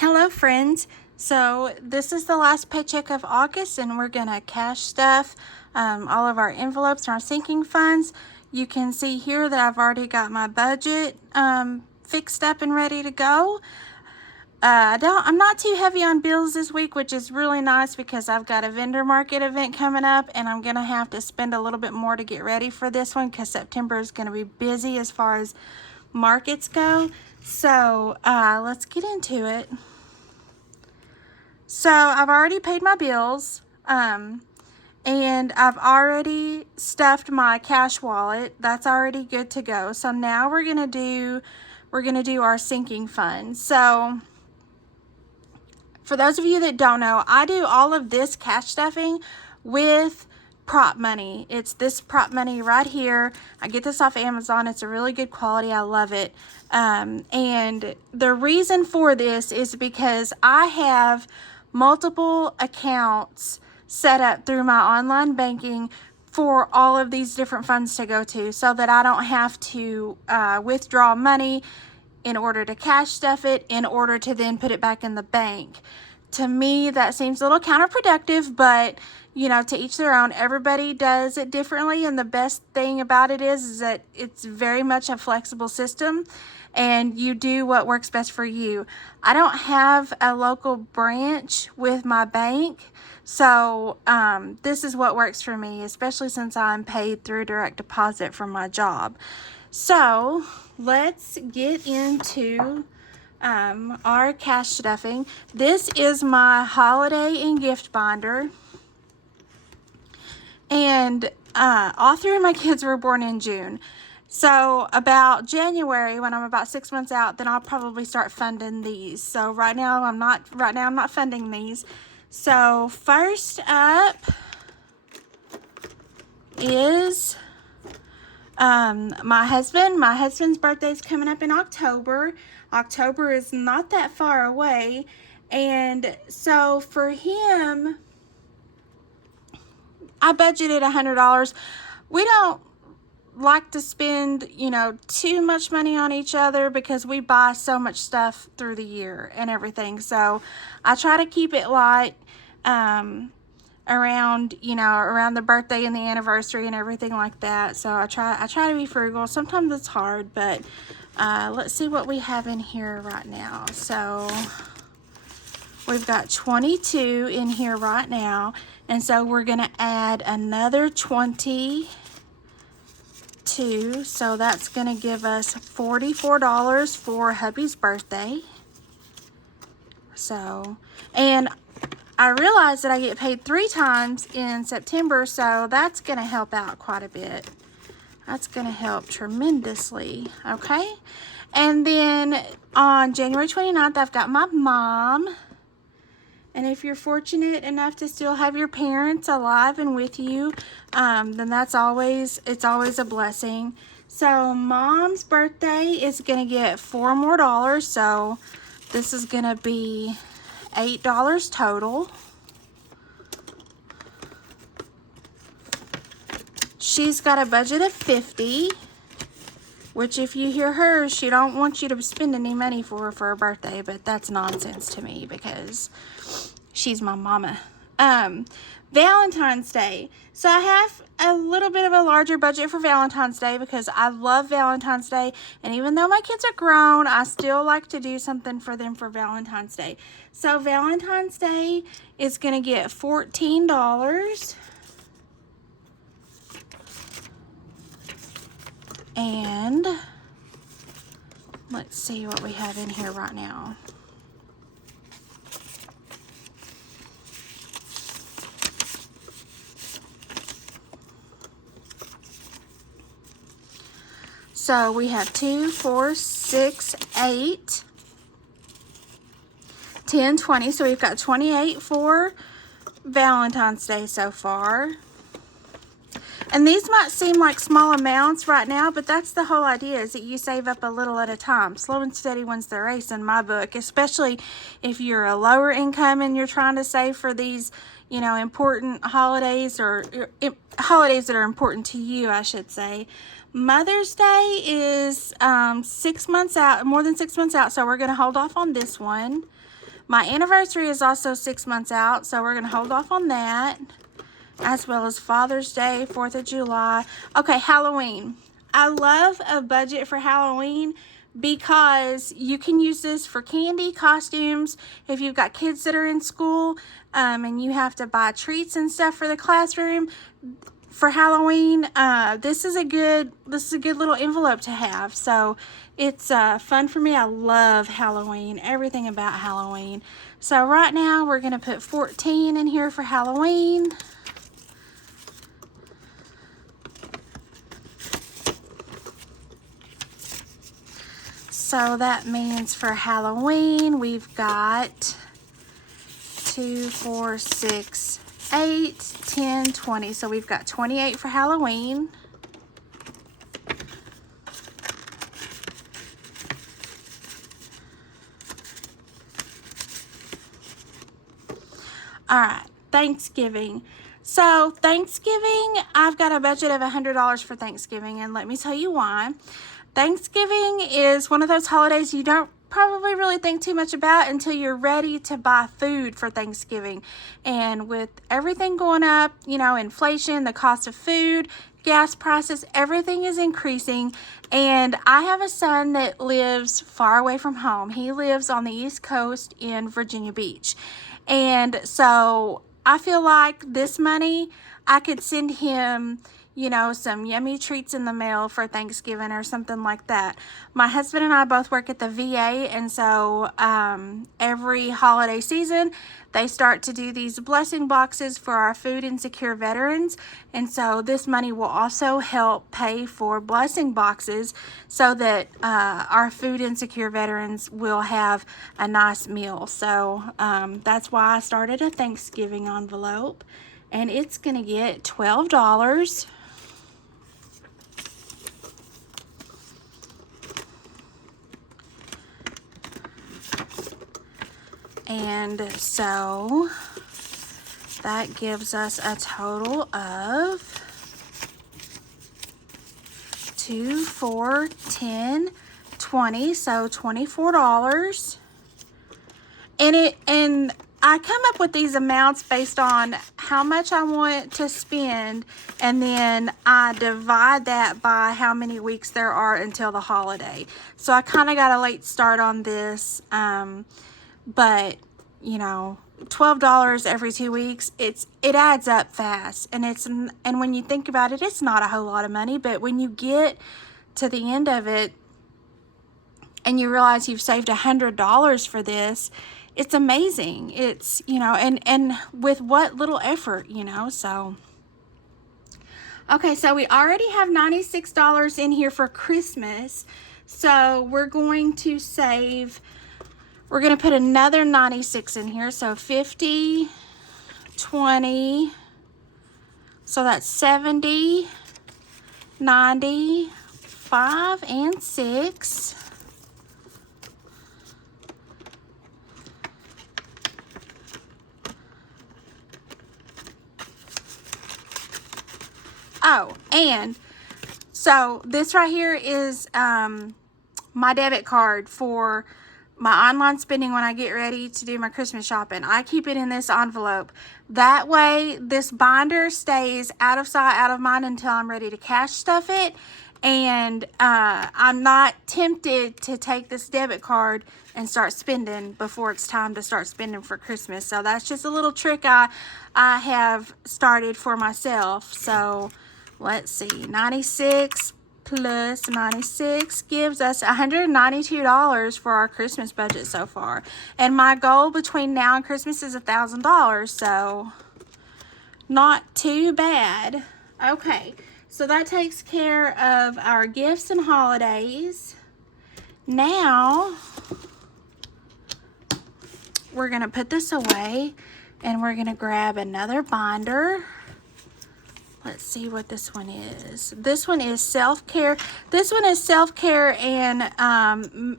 Hello friends, so this is the last paycheck of August and we're gonna cash stuff all of our envelopes and our sinking funds. You can see here that I've already got my budget fixed up and ready to go. I'm not too heavy on bills this week, which is really nice because I've got a vendor market event coming up and I'm gonna have to spend a little bit more to get ready for this one because September is gonna be busy as far as markets go. So let's get into it. So I've already paid my bills and I've already stuffed my cash wallet. That's already good to go. So now we're gonna do our sinking fund. So for those of you that don't know, I do all of this cash stuffing with prop money. It's this prop money right here. I get this off Amazon. It's a really good quality. I love it. And the reason for this is because I have multiple accounts set up through my online banking for all of these different funds to go to so that I don't have to withdraw money in order to cash stuff it in order to then put it back in the bank. To me, that seems a little counterproductive, but you know, to each their own. Everybody does it differently, and the best thing about it is that it's very much a flexible system and you do what works best for you. I don't have a local branch with my bank, so this is what works for me, especially since I'm paid through direct deposit from my job. So let's get into our cash stuffing. This is my holiday and gift binder. And all three of my kids were born in June. So about January, when I'm about 6 months out, then I'll probably start funding these. So right now I'm not funding these. So first up is my husband. My husband's birthday is coming up in October. October is not that far away. And so for him, I budgeted $100. We don't like to spend, you know, too much money on each other because we buy so much stuff through the year and everything. So I try to keep it light around, you know, around the birthday and the anniversary and everything like that. So I try to be frugal. Sometimes it's hard, but let's see what we have in here right now. So we've got 22 in here right now. And so we're going to add another 22. So that's going to give us $44 for hubby's birthday. So, and I realized that I get paid 3 times in September. So that's going to help out quite a bit. That's going to help tremendously. Okay. And then on January 29th, I've got my mom. And if you're fortunate enough to still have your parents alive and with you, then it's always a blessing. So mom's birthday is going to get $4 more. So this is going to be $8 total. She's got a budget of $50, which if you hear her, she don't want you to spend any money for her birthday, but that's nonsense to me because she's my mama. Valentine's Day. So I have a little bit of a larger budget for Valentine's Day because I love Valentine's Day. And even though my kids are grown, I still like to do something for them for Valentine's Day. So Valentine's Day is going to get $14. And let's see what we have in here right now. So we have 2, 4, 6, 8, 10, 20. So we've got 28 for Valentine's Day so far. And these might seem like small amounts right now, but that's the whole idea, is that you save up a little at a time. Slow and steady wins the race in my book, especially if you're a lower income and you're trying to save for these, you know, important holidays, or holidays that are important to you, I should say. Mother's Day is 6 months out, more than 6 months out, so we're going to hold off on this one. My anniversary is also 6 months out, so we're going to hold off on that, as well as Father's Day, 4th of July. Okay, Halloween. I love a budget for Halloween because you can use this for candy, costumes, if you've got kids that are in school, and you have to buy treats and stuff for the classroom. For Halloween, this is a good little envelope to have. So it's fun for me. I love Halloween, everything about Halloween. So right now we're going to put 14 in here for Halloween. So that means for Halloween we've got 2, 4, 6, 8, 10, 20. So we've got 28 for Halloween. All right, Thanksgiving. So Thanksgiving, I've got a budget of $100 for Thanksgiving, and let me tell you why. Thanksgiving is one of those holidays you don't probably really think too much about until you're ready to buy food for Thanksgiving. And with everything going up, you know, inflation, the cost of food, gas prices, everything is increasing. And I have a son that lives far away from home. He lives on the East Coast in Virginia Beach. And so I feel like this money, I could send him, you know, some yummy treats in the mail for Thanksgiving or something like that. My husband and I both work at the VA, and so every holiday season they start to do these blessing boxes for our food insecure veterans, and so this money will also help pay for blessing boxes so that our food insecure veterans will have a nice meal. So that's why I started a Thanksgiving envelope, and it's gonna get $12. And so that gives us a total of 2, 4, 10, 20, so $24. And I come up with these amounts based on how much I want to spend, and then I divide that by how many weeks there are until the holiday. So I kind of got a late start on this, but you know, $12 every 2 weeks, it adds up fast, and when you think about it, it's not a whole lot of money, but when you get to the end of it and you realize you've saved $100 for this, it's amazing. It's, you know, and with what little effort, you know. So okay, so we already have $96 in here for Christmas, so we're going to save. We're going to put another 96 in here, so 50, 20, so that's 70, 90, 5, and 6. Oh, and so this right here is my debit card for my online spending when I get ready to do my Christmas shopping. I keep it in this envelope. That way, this binder stays out of sight, out of mind until I'm ready to cash stuff it. And I'm not tempted to take this debit card and start spending before it's time to start spending for Christmas. So that's just a little trick I have started for myself. So let's see, 96 plus 96 gives us $192 for our Christmas budget so far. And my goal between now and Christmas is $1,000, so not too bad. Okay, so that takes care of our gifts and holidays. Now, we're going to put this away, and we're going to grab another binder. Let's see what this one is. This one is self-care. This one is self-care and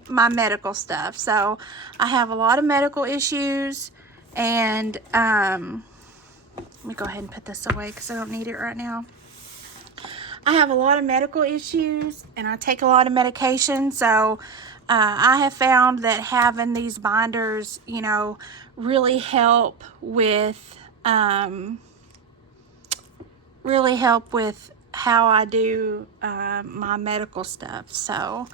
my medical stuff. So I have a lot of medical issues, and let me go ahead and put this away because I don't need it right now. I have a lot of medical issues, and I take a lot of medication, so I have found that having these binders, you know, really help with how I do my medical stuff. So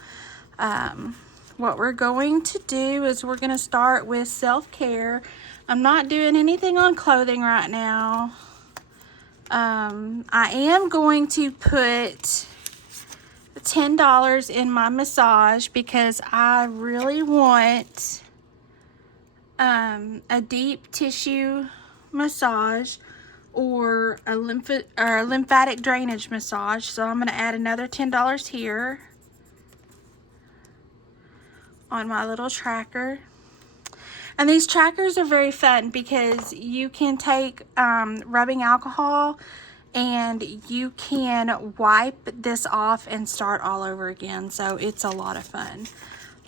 what we're going to do is we're going to start with self-care. I'm not doing anything on clothing right now. I am going to put $10 in my massage because I really want a deep tissue massage or a lymphatic drainage massage. So I'm going to add another $10 here on my little tracker. And these trackers are very fun because you can take rubbing alcohol and you can wipe this off and start all over again. So it's a lot of fun.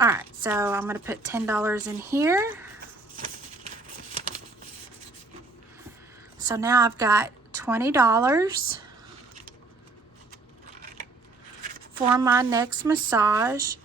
All right, so I'm going to put $10 in here. So now I've got $20 for my next massage.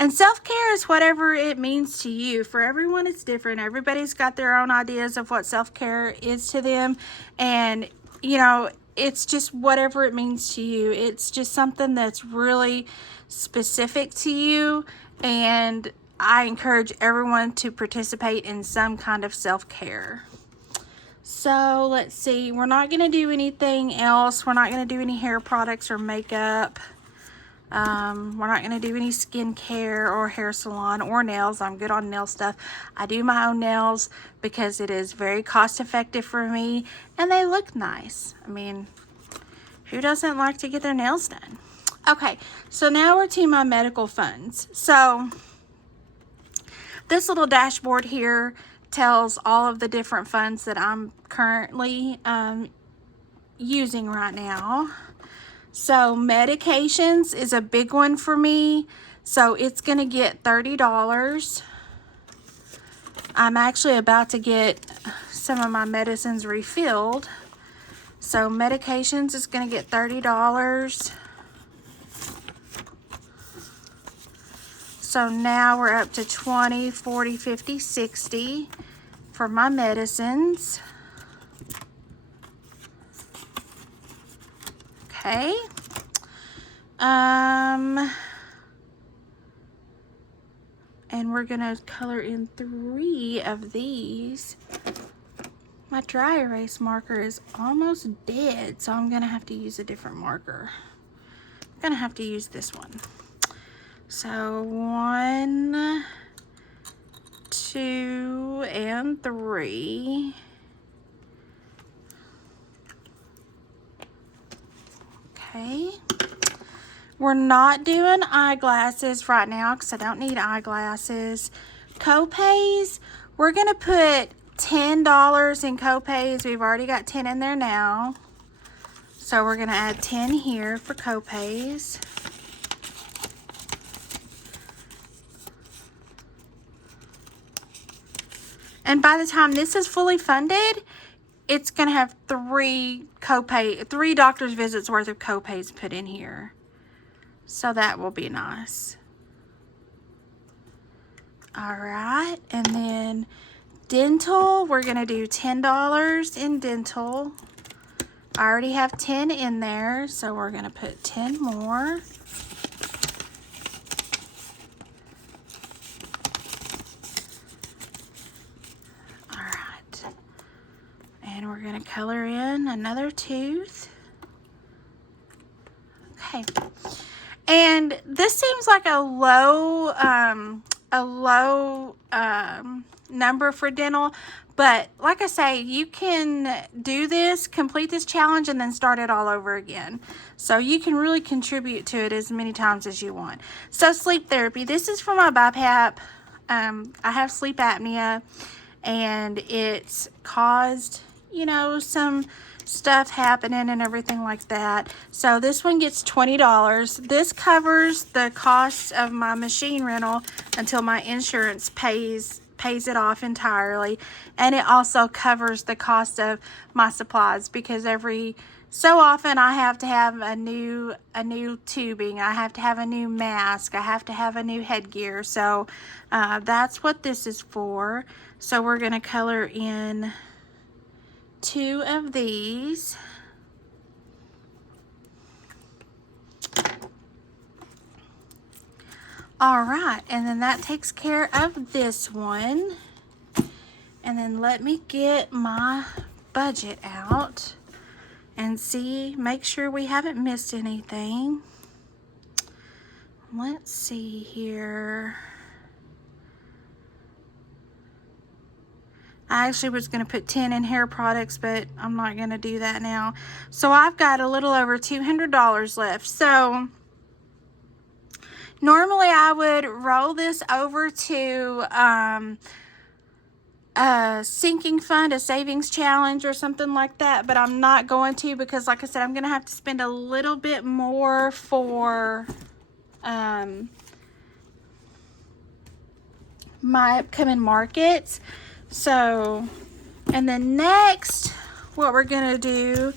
And self-care is whatever it means to you. For everyone, it's different. Everybody's got their own ideas of what self-care is to them. And, you know, it's just whatever it means to you. It's just something that's really specific to you. And I encourage everyone to participate in some kind of self-care. So let's see. We're not going to do anything else. We're not going to do any hair products or makeup. We're not going to do any skincare or hair salon or nails. I'm good on nail stuff. I do my own nails because it is very cost effective for me and they look nice. I mean, who doesn't like to get their nails done? Okay, so now we're to my medical funds. So this little dashboard here tells all of the different funds that I'm currently using right now. So medications is a big one for me. So it's going to get $30. I'm actually about to get some of my medicines refilled. So medications is going to get $30. So now we're up to 20, 40, 50, 60 for my medicines. Okay. And we're gonna color in 3 of these. My dry erase marker is almost dead, so I'm gonna have to use a different marker. I'm gonna have to use this one. So 1, 2, and 3. Okay, we're not doing eyeglasses right now because I don't need eyeglasses. Copays, we're going to put $10 in copays. We've already got 10 in there now. So we're going to add 10 here for copays. And by the time this is fully funded, it's going to have 3 doctor's visits worth of copays put in here. So that will be nice. All right. And then dental, we're going to do $10 in dental. I already have 10 in there, so we're going to put 10 more. And we're going to color in another tooth. Okay. And this seems like a low number for dental, but like I say, you can do this, complete this challenge, and then start it all over again. So you can really contribute to it as many times as you want. So sleep therapy. This is for my BiPAP. I have sleep apnea, and it's caused, you know, some stuff happening and everything like that. So this one gets $20. This covers the cost of my machine rental until my insurance pays it off entirely, and it also covers the cost of my supplies because every so often I have to have a new tubing. I have to have a new mask. I have to have a new headgear. So that's what this is for. So we're going to color in 2 of these. All right, and then that takes care of this one. And then let me get my budget out and see, make sure we haven't missed anything. Let's see here. I actually was going to put 10 in hair products, but I'm not going to do that now. So I've got a little over $200 left. So normally I would roll this over to a sinking fund, a savings challenge or something like that, but I'm not going to, because like I said, I'm going to have to spend a little bit more for my upcoming markets. So, and then next, what we're going to do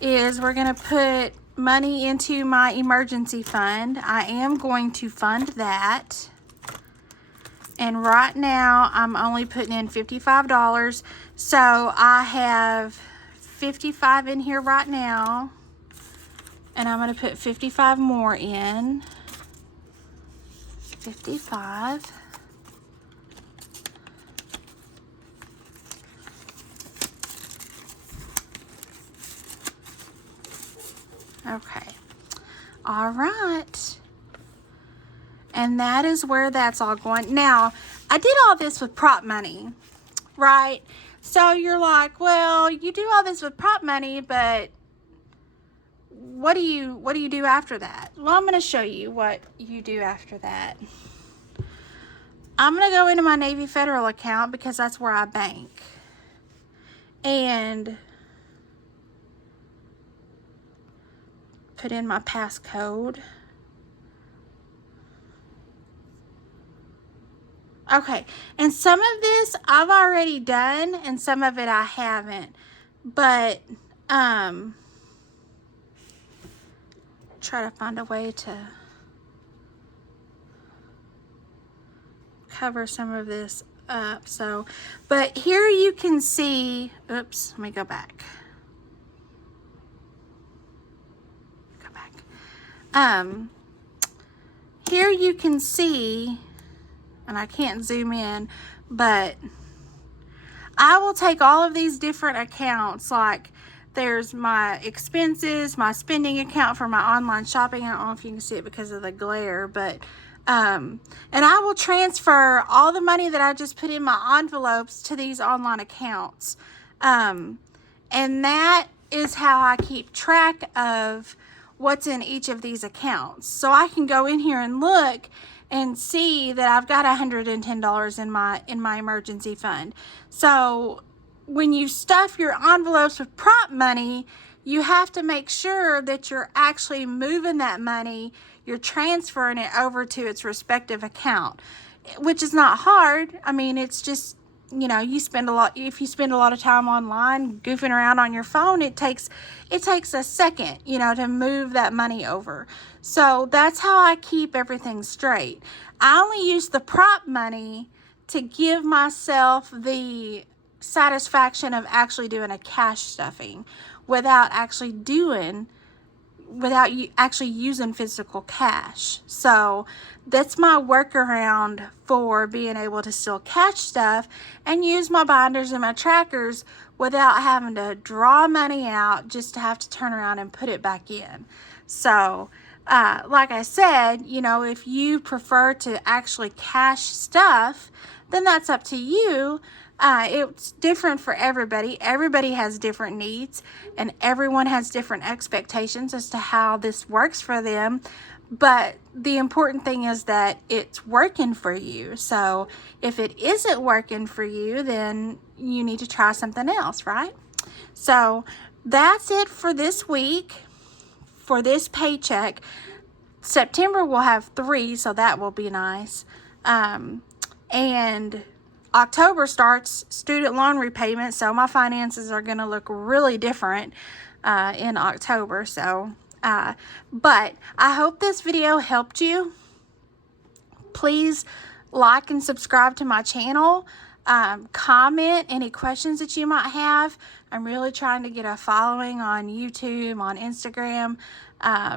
is we're going to put money into my emergency fund. I am going to fund that. And right now, I'm only putting in $55. So I have $55 in here right now. And I'm going to put $55 more in. $55. Okay. All right. And that is where that's all going. Now, I did all this with prop money, right? So you're like, well, you do all this with prop money, but what do you do after that? Well, I'm going to show you what you do after that. I'm going to go into my Navy Federal account because that's where I bank. And put in my passcode. Okay, and some of this I've already done and some of it I haven't, but try to find a way to cover some of this up. So, but here you can see, oops, let me go back. Here you can see, and I can't zoom in, but I will take all of these different accounts, like there's my expenses, my spending account for my online shopping. I don't know if you can see it because of the glare, but and I will transfer all the money that I just put in my envelopes to these online accounts. And that is how I keep track of what's in each of these accounts. So I can go in here and look and see that I've got $110 in my emergency fund. So when you stuff your envelopes with prop money, you have to make sure that you're actually moving that money, you're transferring it over to its respective account, which is not hard. I mean, it's just, you know, if you spend a lot of time online goofing around on your phone, it takes a second, you know, to move that money over. So that's how I keep everything straight. I only use the prop money to give myself the satisfaction of actually doing a cash stuffing without actually using physical cash. So that's my workaround for being able to still cash stuff and use my binders and my trackers without having to draw money out just to have to turn around and put it back in. So like I said, you know, if you prefer to actually cash stuff, then that's up to you. It's different for everybody. Everybody has different needs and everyone has different expectations as to how this works for them. But the important thing is that it's working for you. So if it isn't working for you, then you need to try something else, right? So that's it for this week, for this paycheck. September will have 3, so that will be nice. And October starts student loan repayment, so my finances are going to look really different. in October. So, but I hope this video helped you. Please like and subscribe to my channel. Comment any questions that you might have. I'm really trying to get a following on YouTube, on Instagram,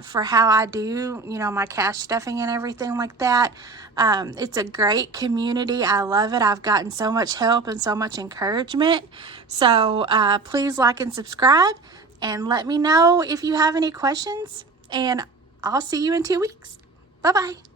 for how I do, my cash stuffing and everything like that. It's a great community. I love it. I've gotten so much help and so much encouragement. So please like and subscribe, and let me know if you have any questions, and I'll see you in 2 weeks. Bye-bye.